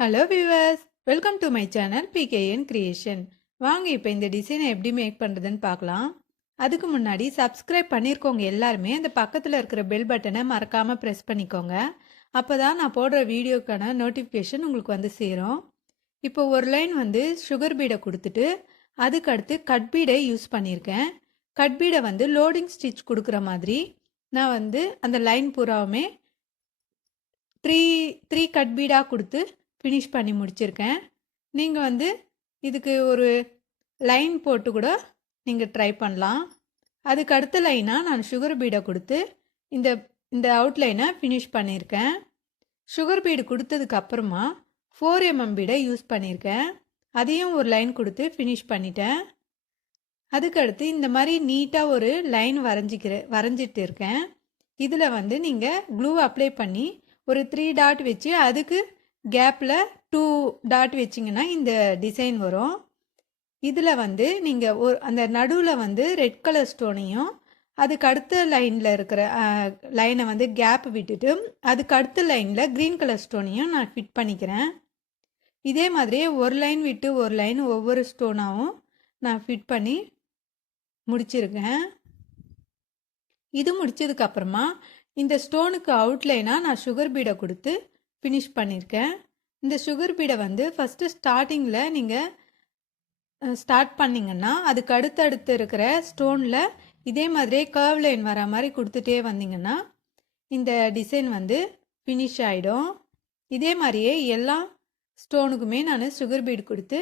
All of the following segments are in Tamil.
Hello viewers, welcome to my channel PKN creation. வாங்க இப்போ இந்த டிசைனை எப்படி மேக் பண்ணுறதுன்னு பார்க்கலாம். அதுக்கு முன்னாடி சப்ஸ்கிரைப் பண்ணியிருக்கோங்க எல்லாருமே அந்த பக்கத்தில் இருக்கிற பெல் பட்டனை மறக்காமல் ப்ரெஸ் பண்ணிக்கோங்க. அப்போ தான் நான் போடுற வீடியோக்கான நோட்டிஃபிகேஷன் உங்களுக்கு வந்து சேரும். இப்போ ஒரு லைன் வந்து சுகர் பீடை கொடுத்துட்டு அதுக்கடுத்து கட் பீடை யூஸ் பண்ணியிருக்கேன். கட் பீடை வந்து லோடிங் ஸ்டிச் கொடுக்குற மாதிரி நான் வந்து அந்த லைன் பூராவுமே த்ரீ த்ரீ கட் பீடாக கொடுத்து ஃபினிஷ் பண்ணி முடிச்சிருக்கேன். நீங்கள் வந்து இதுக்கு ஒரு லைன் போட்டு கூட நீங்கள் ட்ரை பண்ணலாம். அதுக்கு அடுத்த லைனாக நான் சுகர் பீடை கொடுத்து இந்த இந்த அவுட்லைனை ஃபினிஷ் பண்ணியிருக்கேன். சுகர் பீடு கொடுத்ததுக்கு அப்புறமா 4mm பீடை யூஸ் பண்ணியிருக்கேன். அதையும் ஒரு லைன் கொடுத்து ஃபினிஷ் பண்ணிட்டேன். அதுக்கடுத்து இந்த மாதிரி நீட்டாக ஒரு லைன் வரைஞ்சிட்டு இருக்கேன். இதில் வந்து நீங்கள் க்ளூ அப்ளை பண்ணி ஒரு 3 டாட் வச்சு அதுக்கு கேப்பில் 2 டாட் வச்சிங்கன்னா இந்த டிசைன் வரும். இதில் வந்து நீங்கள் அந்த நடுவில் வந்து ரெட் கலர் ஸ்டோனையும் அதுக்கு அடுத்த லைனில் இருக்கிற லைனை வந்து கேப் விட்டுட்டு அதுக்கு அடுத்த லைனில் க்ரீன் கலர் ஸ்டோனையும் நான் ஃபிட் பண்ணிக்கிறேன். இதே மாதிரியே ஒரு லைன் விட்டு ஒரு லைன் ஒவ்வொரு ஸ்டோனாகவும் நான் ஃபிட் பண்ணி முடிச்சிருக்கேன். இது முடிச்சதுக்கப்புறமா இந்த ஸ்டோனுக்கு அவுட்லைனாக நான் சுகர் பீடை கொடுத்து ஃபினிஷ் பண்ணியிருக்கேன். இந்த சுகர் பீடை வந்து ஃபஸ்ட்டு ஸ்டார்டிங்கில் நீங்கள் ஸ்டார்ட் பண்ணிங்கன்னா அதுக்கு அடுத்தடுத்து இருக்கிற ஸ்டோனில் இதே மாதிரியே கர்வ் லைன் வர மாதிரி கொடுத்துட்டே வந்தீங்கன்னா இந்த டிசைன் வந்து ஃபினிஷ் ஆகிடும். இதே மாதிரியே எல்லா ஸ்டோனுக்குமே நான் சுகர் பீடு கொடுத்து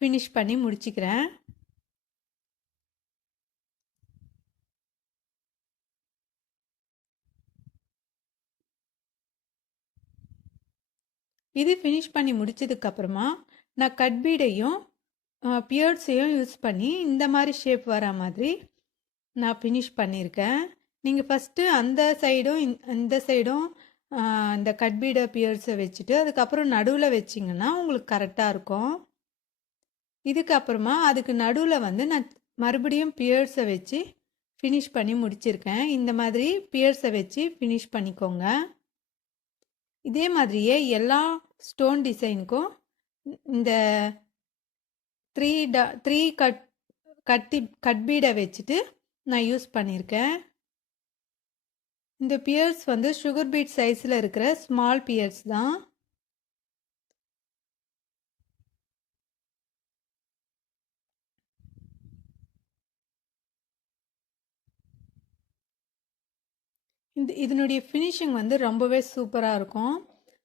ஃபினிஷ் பண்ணி முடிச்சுக்கிறேன். இது ஃபினிஷ் பண்ணி முடிச்சதுக்கப்புறமா நான் கட் பீடையும் பியர்ட்ஸையும் யூஸ் பண்ணி இந்த மாதிரி ஷேப் வர மாதிரி நான் ஃபினிஷ் பண்ணியிருக்கேன். நீங்கள் ஃபஸ்ட்டு அந்த சைடும் இந்த சைடும் இந்த கட் பீடை பியர்ட்ஸை வச்சுட்டு அதுக்கப்புறம் நடுவில் வச்சிங்கன்னா உங்களுக்கு கரெக்டாக இருக்கும். இதுக்கப்புறமா அதுக்கு நடுவில் வந்து நான் மறுபடியும் பியர்ட்ஸை வச்சு ஃபினிஷ் பண்ணி முடிச்சிருக்கேன். இந்த மாதிரி பியர்ட்ஸை வச்சு ஃபினிஷ் பண்ணிக்கோங்க. இதே மாதிரியே எல்லா ஸ்டோன் டிசைனுக்கும் இந்த த்ரீ கட் பீடை வச்சுட்டு நான் யூஸ் பண்ணியிருக்கேன். இந்த பியர்ஸ் வந்து சுகர் பீட் சைஸில் இருக்கிற ஸ்மால் பியர்ஸ் தான். இதனுடைய ஃபினிஷிங் வந்து ரொம்பவே சூப்பராக இருக்கும்.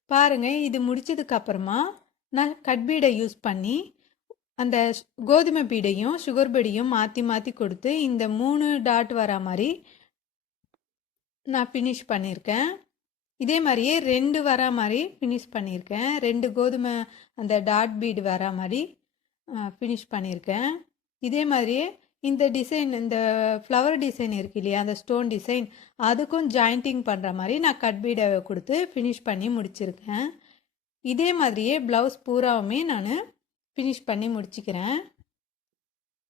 பாருங்கள், இது முடிச்சதுக்கப்புறமா நான் கட் பீடை யூஸ் பண்ணி அந்த கோதுமை பீடையும் சுகர் பீடையும் மாற்றி மாற்றி கொடுத்து இந்த 3 டாட் வர மாதிரி நான் ஃபினிஷ் பண்ணியிருக்கேன். இதே மாதிரியே 2 வர மாதிரி ஃபினிஷ் பண்ணியிருக்கேன். 2 கோதுமை அந்த டாட் பீடு வர மாதிரி ஃபினிஷ் பண்ணியிருக்கேன். இதே மாதிரியே இந்த டிசைன் இந்த ஃப்ளவர் டிசைன் இருக்கு இல்லையா, அந்த ஸ்டோன் டிசைன் அதுக்கும் ஜாயிண்டிங் பண்ணுற மாதிரி நான் கட் பீடை கொடுத்து ஃபினிஷ் பண்ணி முடிச்சிருக்கேன். இதே மாதிரியே ப்ளவுஸ் பூராவுமே நான் ஃபினிஷ் பண்ணி முடிச்சுக்கிறேன்.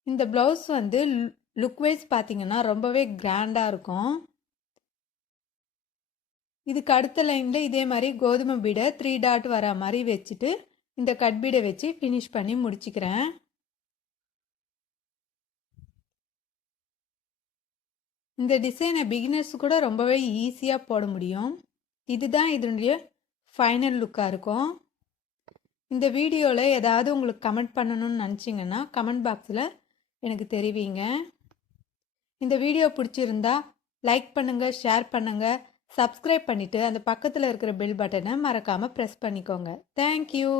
இந்த ப்ளவுஸ் வந்து லுக் வைஸ் பார்த்தீங்கன்னா ரொம்பவே கிராண்டாக இருக்கும். இதுக்கு அடுத்த லைனில் இதே மாதிரி கோதுமை பீடை 3 டாட் வர மாதிரி வச்சுட்டு இந்த கட் பீடை வச்சு ஃபினிஷ் பண்ணி முடிச்சுக்கிறேன். இந்த டிசைனை பிகினர்ஸ் கூட ரொம்பவே ஈஸியாக போட முடியும். இதுதான் இதனுடைய ஃபைனல் லுக்காக இருக்கும். இந்த வீடியோவில் ஏதாவது உங்களுக்கு கமெண்ட் பண்ணணும்னு நினச்சிங்கன்னா கமெண்ட் பாக்ஸில் எனக்கு தெரிவிங்க. இந்த வீடியோ பிடிச்சிருந்தா லைக் பண்ணுங்கள், ஷேர் பண்ணுங்கள், சப்ஸ்கிரைப் பண்ணிவிட்டு அந்த பக்கத்தில் இருக்கிற பெல் பட்டனை மறக்காமல் ப்ரெஸ் பண்ணிக்கோங்க. தேங்க்யூ.